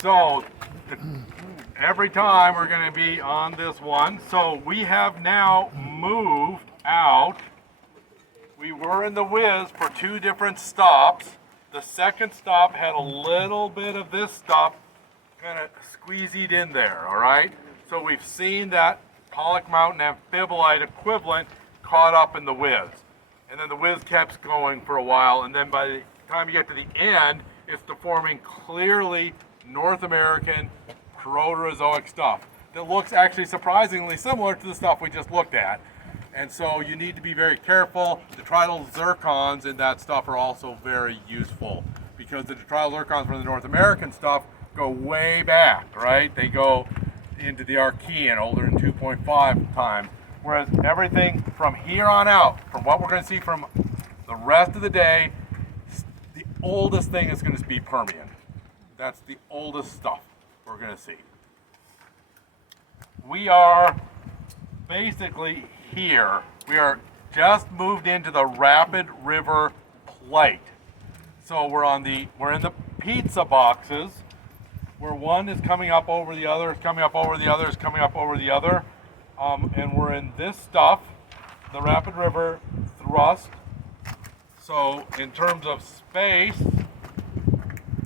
So every time we're going to be on this one. So we have now moved out. We were in the Whiz for 2 different stops. The second stop had a little bit of this stuff kind of squeezied in there, all right? So we've seen that Pollock Mountain amphibolite equivalent caught up in the Whiz. And then the Whiz kept going for a while, and then by the time you get to the end, it's deforming clearly North American Proterozoic stuff that looks actually surprisingly similar to the stuff we just looked at. And so you need to be very careful. Detrital zircons in that stuff are also very useful because the detrital zircons from the North American stuff go way back, right? They go into the Archean, older than 2.5 times. Whereas everything from here on out, from what we're going to see from the rest of the day, the oldest thing is going to be Permian. That's the oldest stuff we're going to see. We are basically here. We are just moved into the Rapid River Plate. So we're in the pizza boxes, where one is coming up over the other, is coming up over the other, is coming up over the other. And we're in this stuff, the Rapid River thrust. So in terms of space,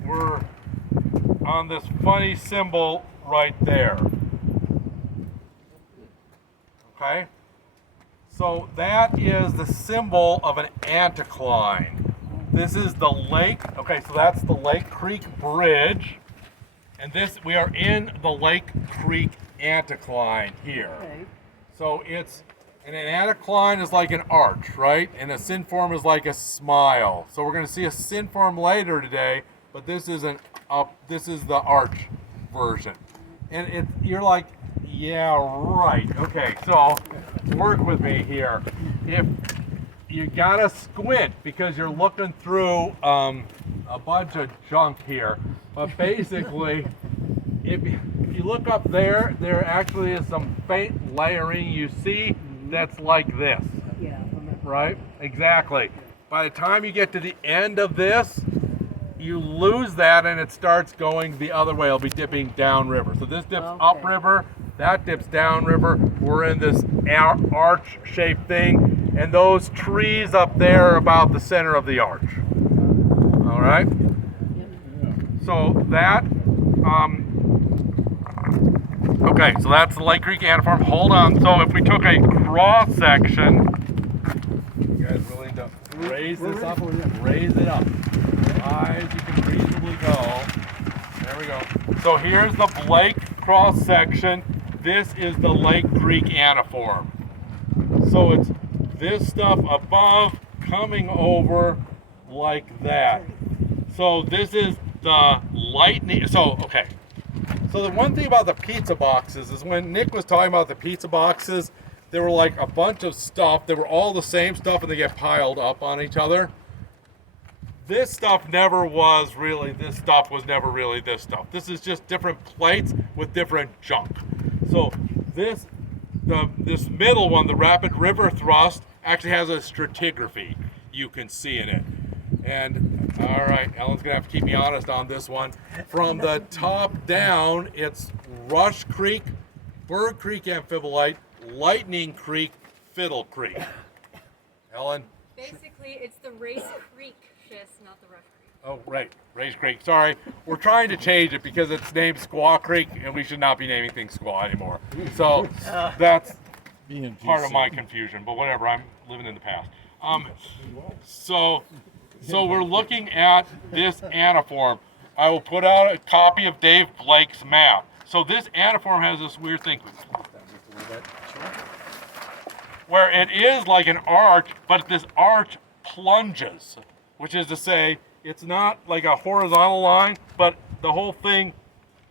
we're on this funny symbol right there. Okay? So that is the symbol of an anticline. This is the lake, okay, so that's the Lake Creek Bridge. And we are in the Lake Creek anticline here. Okay. So an anticline is like an arch, right? And a synform is like a smile. So we're going to see a synform later today, but this is the arch version. And you're like, yeah, right. Okay, so work with me here. If you gotta squint because you're looking through a bunch of junk here, but basically, if you look up there, there actually is some faint layering you see that's like this. Yeah. Right? Exactly. By the time you get to the end of this, you lose that and it starts going the other way. It'll be dipping downriver. So this dips upriver, that dips downriver. We're in this arch-shaped thing, and those trees up there are about the center of the arch. All right? So that, okay, so that's the Lake Creek antiform. Hold on. So if we took a cross section, you guys really need to raise this up, raise it up. As high as you can reasonably go. There we go. So here's the Blake cross section. This is the Lake Creek antiform. So it's this stuff above coming over like that. So this is the lightning. So, okay. So the one thing about the pizza boxes is when Nick was talking about the pizza boxes, there were like a bunch of stuff. They were all the same stuff and they get piled up on each other. This stuff never was really this stuff was never really this stuff. This is just different plates with different junk. So this middle one, the Rapid River thrust, actually has a stratigraphy you can see in it. And all right, Ellen's gonna have to keep me honest on this one. From the top down, it's Rush Creek, Bird Creek amphibolite, Lightning Creek, Fiddle Creek. Ellen? Basically, it's the Race Creek schist, not the Rush Creek. Oh, right, Race Creek. Sorry, we're trying to change it because it's named Squaw Creek, and we should not be naming things Squaw anymore. So that's part of my confusion, but whatever. I'm living in the past. So we're looking at this antiform. I will put out a copy of Dave Blake's map. So this antiform has this weird thing where it is like an arch, but this arch plunges, which is to say it's not like a horizontal line, but the whole thing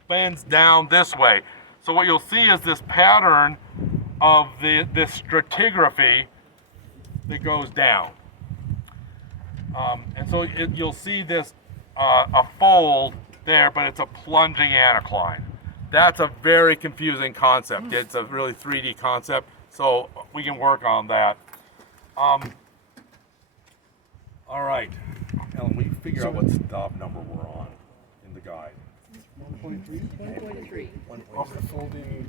bends down this way. So what you'll see is this pattern of this stratigraphy that goes down. And so you'll see this a fold there, but it's a plunging anticline. That's a very confusing concept. It's a really 3D concept, so we can work on that. All right, Ellen, will you figure out what stop number we're on in the guide? 1.3. Is the folding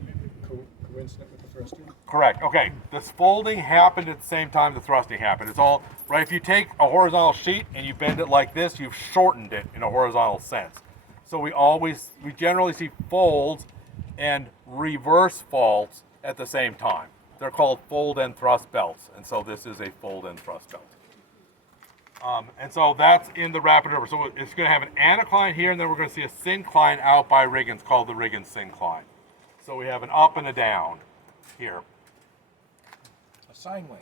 coincident with the thrusting? Correct. Okay, this folding happened at the same time the thrusting happened. It's all right. If you take a horizontal sheet and you bend it like this, you've shortened it in a horizontal sense. So we generally see folds and reverse faults at the same time. They're called fold and thrust belts, and so this is a fold and thrust belt. And so that's in the rapid river. So it's going to have an anticline here, and then we're going to see a syncline out by Riggins called the Riggins syncline. So we have an up and a down here. A sine wave.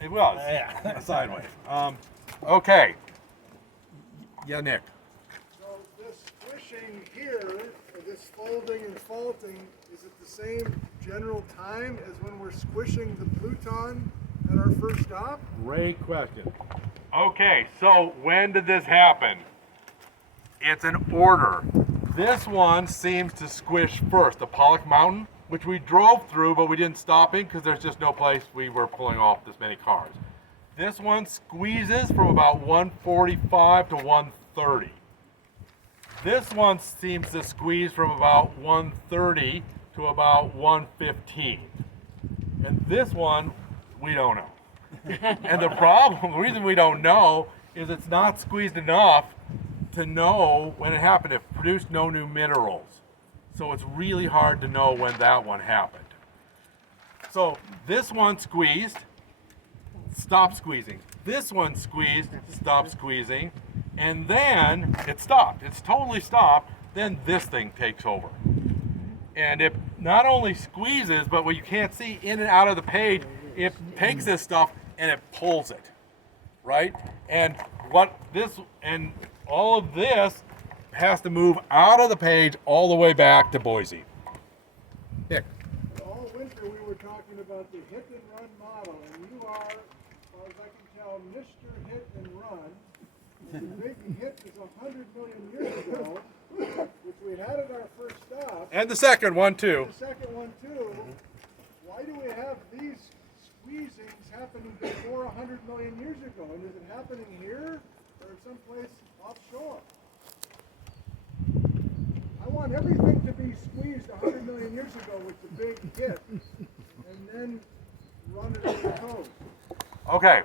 It was a sine wave. Okay. Yeah, Nick. So this squishing here, or this folding and faulting, is it the same general time as when we're squishing the Pluton at our first stop? Great question. Okay, so when did this happen? It's an order. This one seems to squish first, the Pollock Mountain, which we drove through, but we didn't stop in because there's just no place we were pulling off this many cars. This one squeezes from about 145 to 130. This one seems to squeeze from about 130 to about 115. And this one, we don't know. And the reason we don't know is it's not squeezed enough to know when it happened. It produced no new minerals. So it's really hard to know when that one happened. So this one squeezed, stopped squeezing. This one squeezed, stopped squeezing, and then it stopped. It's totally stopped. Then this thing takes over. And it not only squeezes, but what you can't see in and out of the page, it takes this stuff and it pulls it, right? And all of this has to move out of the page all the way back to Boise. Nick. All winter we were talking about the hit and run model, and you are, as far as I can tell, Mr. Hit and Run. And the big hit is 100 million years ago, which we had at our first stop. And the second one too. The second one too. Why do we have these squeezings happening before 100 million years ago? And is it happening here or someplace offshore? I want everything to be squeezed 100 million years ago with the big hit and then run it on the coast. Okay.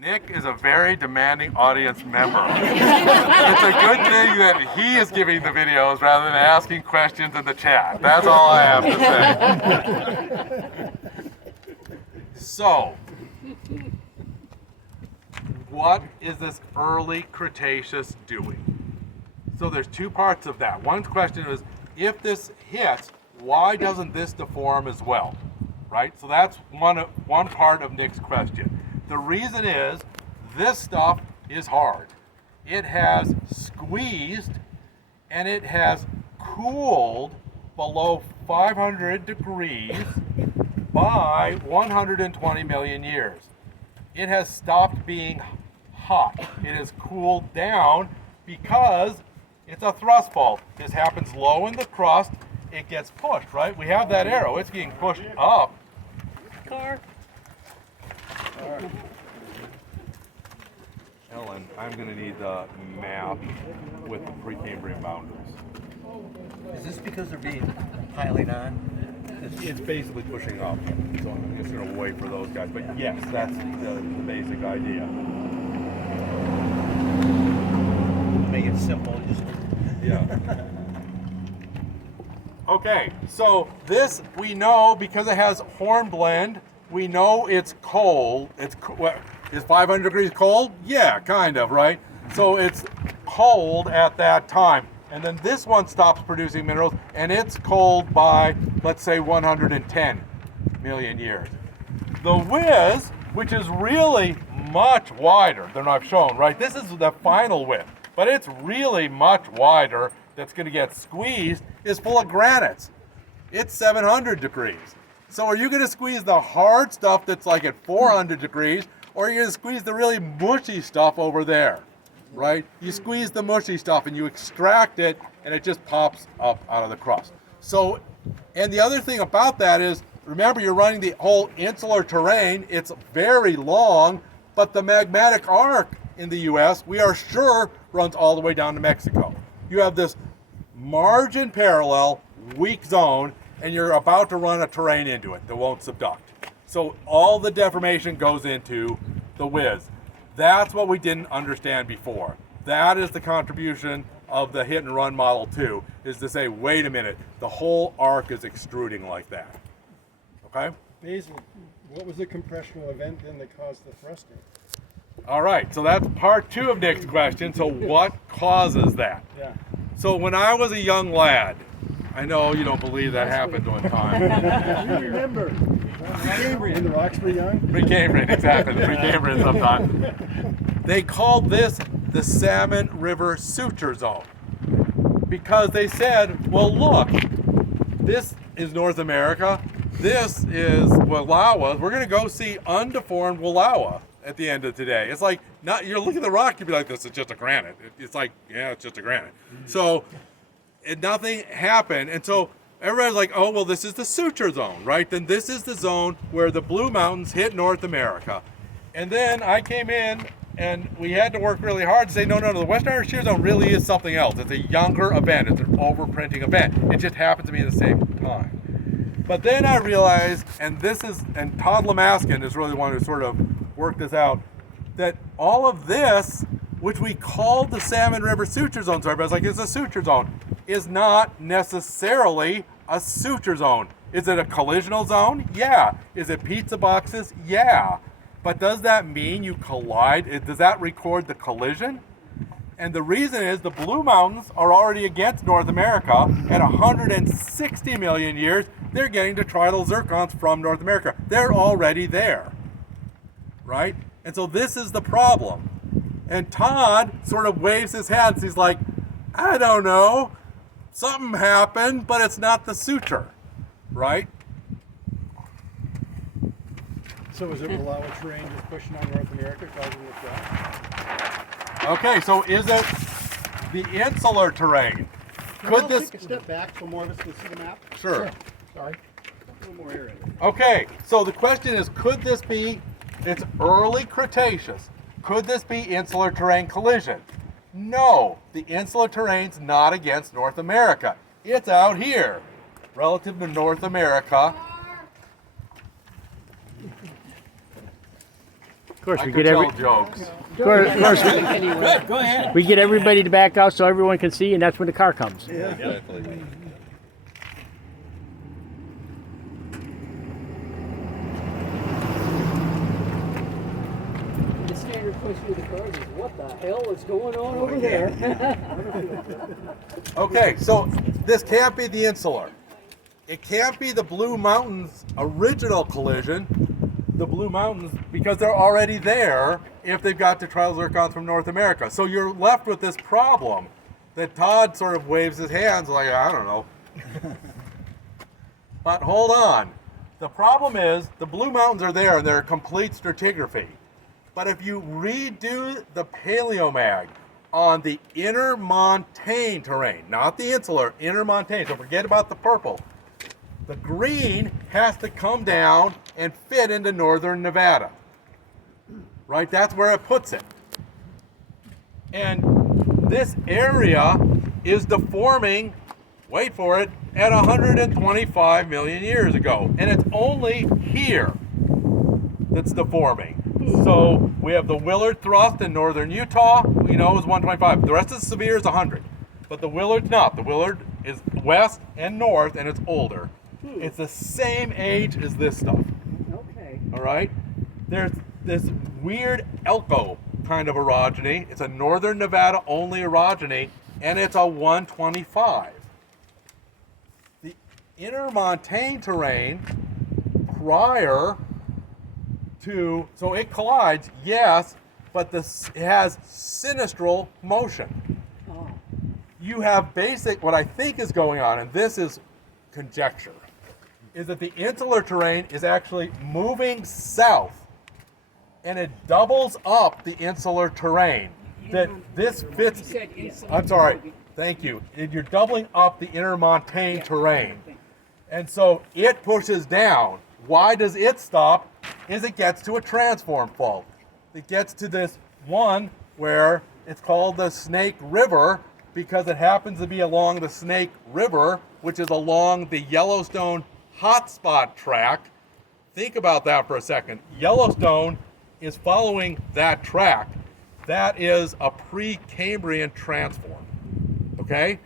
Nick is a very demanding audience member. It's a good thing that he is giving the videos rather than asking questions in the chat. That's all I have to say. So, what is this early Cretaceous doing? So there's two parts of that. One question is, if this hits, why doesn't this deform as well? Right? So that's one part of Nick's question. The reason is, this stuff is hard. It has squeezed and it has cooled below 500 degrees by 120 million years. It has stopped being hot. It has cooled down because it's a thrust fault. This happens low in the crust. It gets pushed, right? We have that arrow. It's getting pushed up. Car. Ellen, I'm going to need the map with the Precambrian boundaries. Is this because they're being piling on? It's basically pushing up, so I'm just going to wait for those guys. But yes, that's the basic idea. Make it simple. Just Yeah. Okay, so this we know because it has hornblende. We know it's cold. Is 500 degrees cold? Yeah, kind of, right? So it's cold at that time. And then this one stops producing minerals, and it's cold by, let's say, 110 million years. The Whiz, which is really much wider than I've shown, right? This is the final width, but it's really much wider that's going to get squeezed, is full of granites. It's 700 degrees. So are you going to squeeze the hard stuff that's like at 400 degrees, or are you going to squeeze the really mushy stuff over there, right? You squeeze the mushy stuff and you extract it, and it just pops up out of the crust. So, and the other thing about that is, remember, you're running the whole insular terrain. It's very long, but the magmatic arc in the U.S., we are sure, runs all the way down to Mexico. You have this margin parallel, weak zone, and you're about to run a terrain into it that won't subduct. So all the deformation goes into the whiz. That's what we didn't understand before. That is the contribution of the hit and run model too, is to say, wait a minute, the whole arc is extruding like that. Okay? Basil, what was the compressional event then that caused the thrusting? All right, so that's part 2 of Nick's question. So what causes that? Yeah. So when I was a young lad, I know you don't believe that happened one time. You remember. When the rocks were young? Pre-Cambrian, exactly, the Pre-Cambrian sometime. They called this the Salmon River Suture Zone because they said, well, look, this is North America, this is Wallowa, we're going to go see undeformed Wallowa at the end of today. It's like, not, you're looking at the rock, you'd be like, this is just a granite. It's like, yeah, it's just a granite. So nothing happened, and so everybody's like, oh, well, this is the suture zone, right? Then this is the zone where the Blue Mountains hit North America. And then I came in and we had to work really hard to say, no, the Western Irish Shear Zone really is something else. It's a younger event. It's an overprinting event. It just happens to be at the same time. But then I realized, and Todd Lamaskin is really the one who sort of worked this out, that all of this, which we called the Salmon River Suture Zone, so everybody's like, it's a suture zone, is not necessarily a suture zone. Is it a collisional zone? Yeah. Is it pizza boxes? Yeah. But does that mean you collide? Does that record the collision? And the reason is the Blue Mountains are already against North America. At 160 million years, they're getting detrital zircons from North America. They're already there, right? And so this is the problem. And Todd sort of waves his hands. He's like, I don't know. Something happened, but it's not the suture, right? So is it Wallowa terrain just pushing on North America, causing the thrust? Okay, so is it the insular terrain? Could this take a step back so more of us can see the map? Sure. Sorry. A little more air in it. Okay, so the question is, could this be, it's early Cretaceous, could this be insular terrain collision? No, the insular terrain's not against North America. It's out here, relative to North America. Of course, I we could get tell jokes. of course we get everybody to back out so everyone can see, and that's when the car comes. Exactly. The standard question of the cars is, what the hell is going on over there? Okay, so this can't be the insular. It can't be the Blue Mountains original collision, the Blue Mountains, because they're already there if they've got detrital zircons from North America. So you're left with this problem that Todd sort of waves his hands like, I don't know. But hold on. The problem is the Blue Mountains are there and they're a complete stratigraphy. But if you redo the paleomag on the intermontane terrain, not the insular, intermontane, so forget about the purple, the green has to come down and fit into northern Nevada. Right? That's where it puts it. And this area is deforming, wait for it, at 125 million years ago. And it's only here that's deforming. So we have the Willard thrust in northern Utah, we know is 125. The rest of the severe is 100. But the Willard's not. The Willard is west and north, and it's older. It's the same age as this stuff. Okay. All right? There's this weird Elko kind of orogeny. It's a northern Nevada only orogeny, and it's a 125. The intermontane terrain prior to, so it collides, yes, but it has sinistral motion. Oh. You have basic, what I think is going on, and this is conjecture, is that the insular terrain is actually moving south, and it doubles up the insular terrain. That this fits, You said insular. I'm sorry, thank you. You're doubling up the intermontane terrain. And so it pushes down. Why does it stop? Is it gets to a transform fault. It gets to this one where it's called the Snake River, because it happens to be along the Snake River, which is along the Yellowstone hotspot track. Think about that for a second. Yellowstone is following that track. That is a pre-Cambrian transform, okay?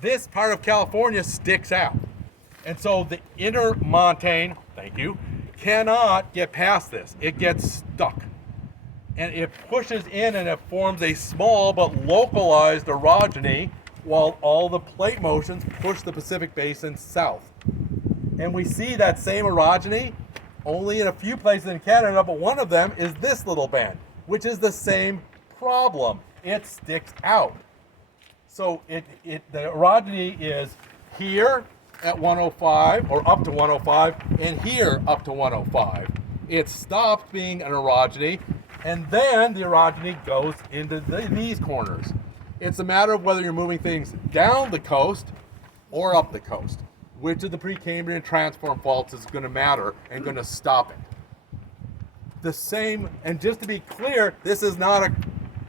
This part of California sticks out. And so the intermontane, thank you, cannot get past this. It gets stuck. And it pushes in and it forms a small but localized orogeny while all the plate motions push the Pacific Basin south. And we see that same orogeny only in a few places in Canada, but one of them is this little band, which is the same problem. It sticks out. So the orogeny is here at 105 or up to 105 and here up to 105. It stops being an orogeny, and then the orogeny goes into these corners. It's a matter of whether you're moving things down the coast or up the coast. Which of the Precambrian transform faults is going to matter and going to stop it. The same, and just to be clear, this is not a,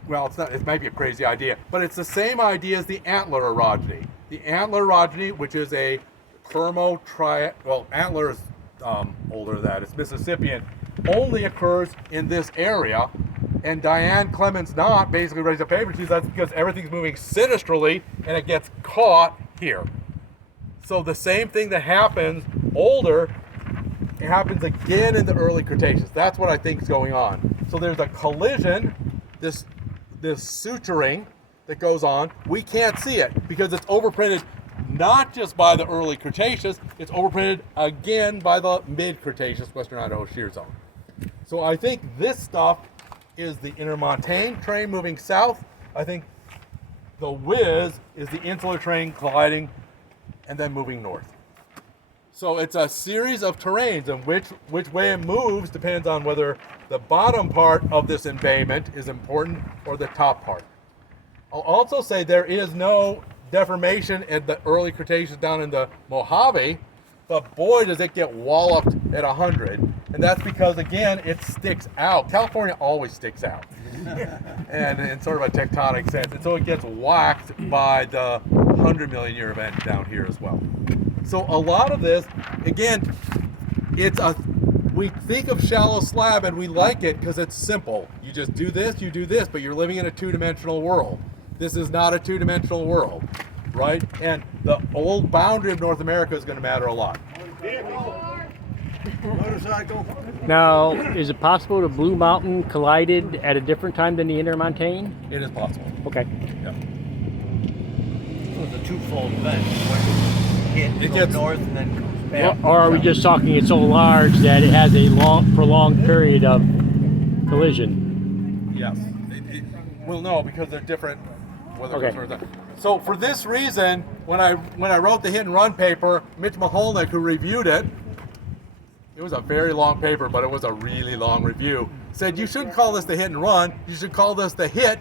well, it's not, it might be a crazy idea, but it's the same idea as the Antler orogeny. The Antler orogeny, which is a well, Antler is older than that, it's Mississippian, only occurs in this area. And Diane Clemens Knott basically raised a paper. She says that's because everything's moving sinistrally and it gets caught here. So the same thing that happens older, it happens again in the early Cretaceous. That's what I think is going on. So there's a collision, this suturing that goes on. We can't see it because it's overprinted not just by the early Cretaceous, it's overprinted again by the mid-Cretaceous Western Idaho shear zone. So I think this stuff is the intermontane train moving south. I think the whiz is the insular train colliding and then moving north. So it's a series of terrains, and which way it moves depends on whether the bottom part of this embayment is important or the top part. I'll also say there is no deformation at the early Cretaceous down in the Mojave, but boy does it get walloped at 100, and that's because again it sticks out. California always sticks out, and in sort of a tectonic sense, and so it gets whacked by the 100 million year event down here as well. So a lot of this, again, we think of shallow slab and we like it because it's simple. You just do this, but you're living in a two-dimensional world. This is not a two-dimensional world, right? And the old boundary of North America is going to matter a lot. Motorcycle. Now, is it possible the Blue Mountain collided at a different time than the Intermontane? It is possible. Okay. Yeah. So it's a twofold event. One hit, It goes gets- north and then comes back. Or are we just talking it's so large that it has a prolonged period of collision? Yes. Well, no, because they're different. Okay. So for this reason, when I wrote the hit and run paper, Mitch Maholnick, who reviewed it, it was a very long paper, but it was a really long review, said you shouldn't call this the hit and run. You should call this the hit,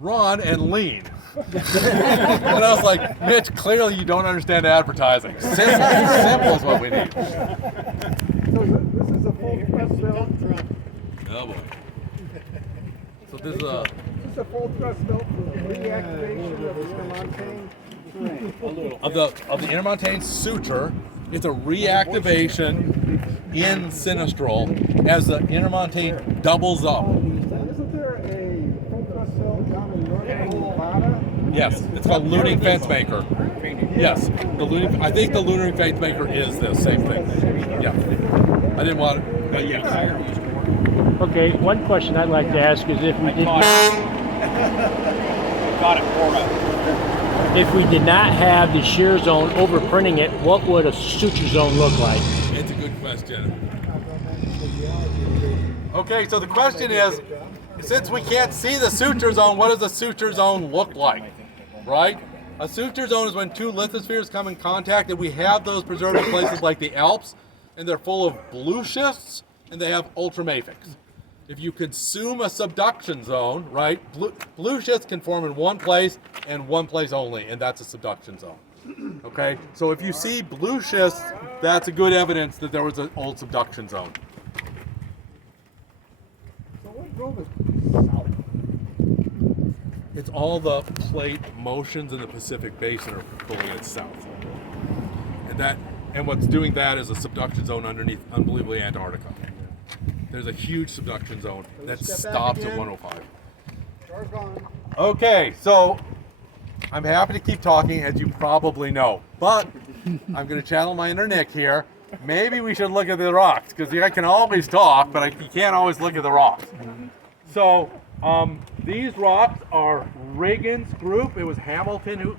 run, and lean. And I was like, Mitch, clearly you don't understand advertising. Simple is what we need. So this is a full thrust belt. Oh boy. So this is a. This is a full thrust belt for the reactivation of the intermontane terrain. Of the intermontane suture, it's a reactivation in sinistral as the intermontane doubles up. Isn't there a full thrust belt down in northern Nevada? Yes, it's called looning fence maker. Yes, I think the looning fence maker is the same thing. Yeah, I didn't want it, but yes. Okay, one question I'd like to ask is if we did not have the shear zone overprinting it, what would a suture zone look like? It's a good question. Okay, so the question is, since we can't see the suture zone, what does a suture zone look like, right? A suture zone is when two lithospheres come in contact, and we have those preserved in places like the Alps, and they're full of blue schists, and they have ultramafics. If you consume a subduction zone, right, blue schists can form in one place and one place only, and that's a subduction zone. Okay, so if you see blue schists, that's a good evidence that there was an old subduction zone. So what drove it south? it's all the plate motions in the Pacific Basin are pulling it south. And what's doing that is a subduction zone underneath, unbelievably, Antarctica. There's a huge subduction zone that stops at 105. Car's gone. Okay, so I'm happy to keep talking, as you probably know, but I'm going to channel my inner Nick here. Maybe we should look at the rocks, because I can always talk, but you can't always look at the rocks. So these rocks are Reagan's group. It was Hamilton who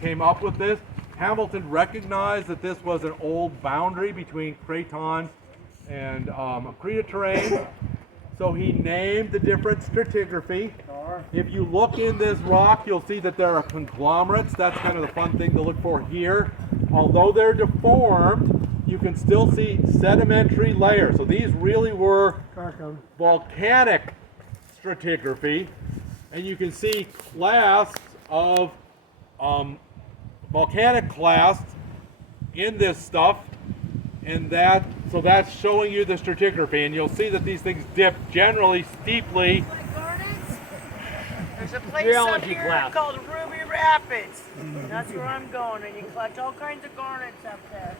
came up with this. Hamilton recognized that this was an old boundary between Craton and Creta terrain. So he named the different stratigraphy. If you look in this rock, you'll see that there are conglomerates. That's kind of the fun thing to look for here. Although they're deformed, you can still see sedimentary layers. So these really were volcanic stratigraphy. And you can see clasts of volcanic clasts in this stuff. And so that's showing you the stratigraphy, and you'll see that these things dip generally steeply. Like garnets? There's a place Geology up here class. called Ruby Rapids. That's where I'm going, and you collect all kinds of garnets up there.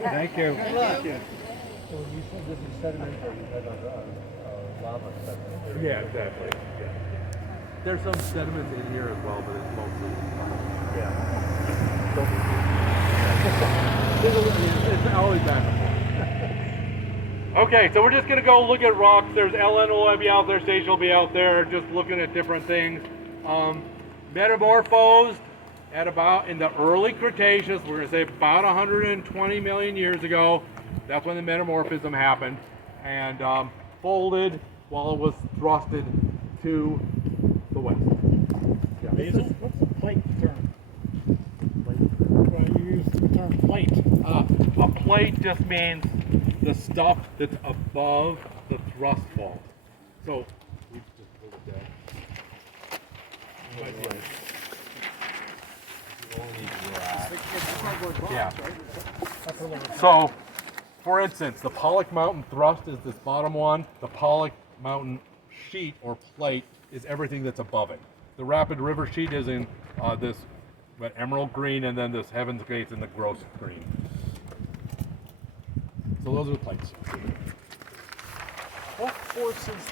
Thank you. Good luck. So you said this is sedimentary, lava sedimentary. Yeah, exactly. Yeah. There's some sediments in here as well, but it's mostly it's always back and forth. Okay, so we're just gonna go look at rocks. There's Ellen will be out there, Stacia will be out there, just looking at different things. Metamorphosed at about in the early Cretaceous, we're gonna say about 120 million years ago. That's when the metamorphism happened, and folded while it was thrusted to the west. Basil, what's the plate term? Well, you use the term plate. A plate just means the stuff that's above the thrust fault. So we just pulled it down. Yeah. So, for instance, the Pollock Mountain thrust is this bottom one. The Pollock Mountain sheet or plate is everything that's above it. The Rapid River sheet is in this emerald green, and then this Heaven's Gates in the gross green. So those are the plates. What forces have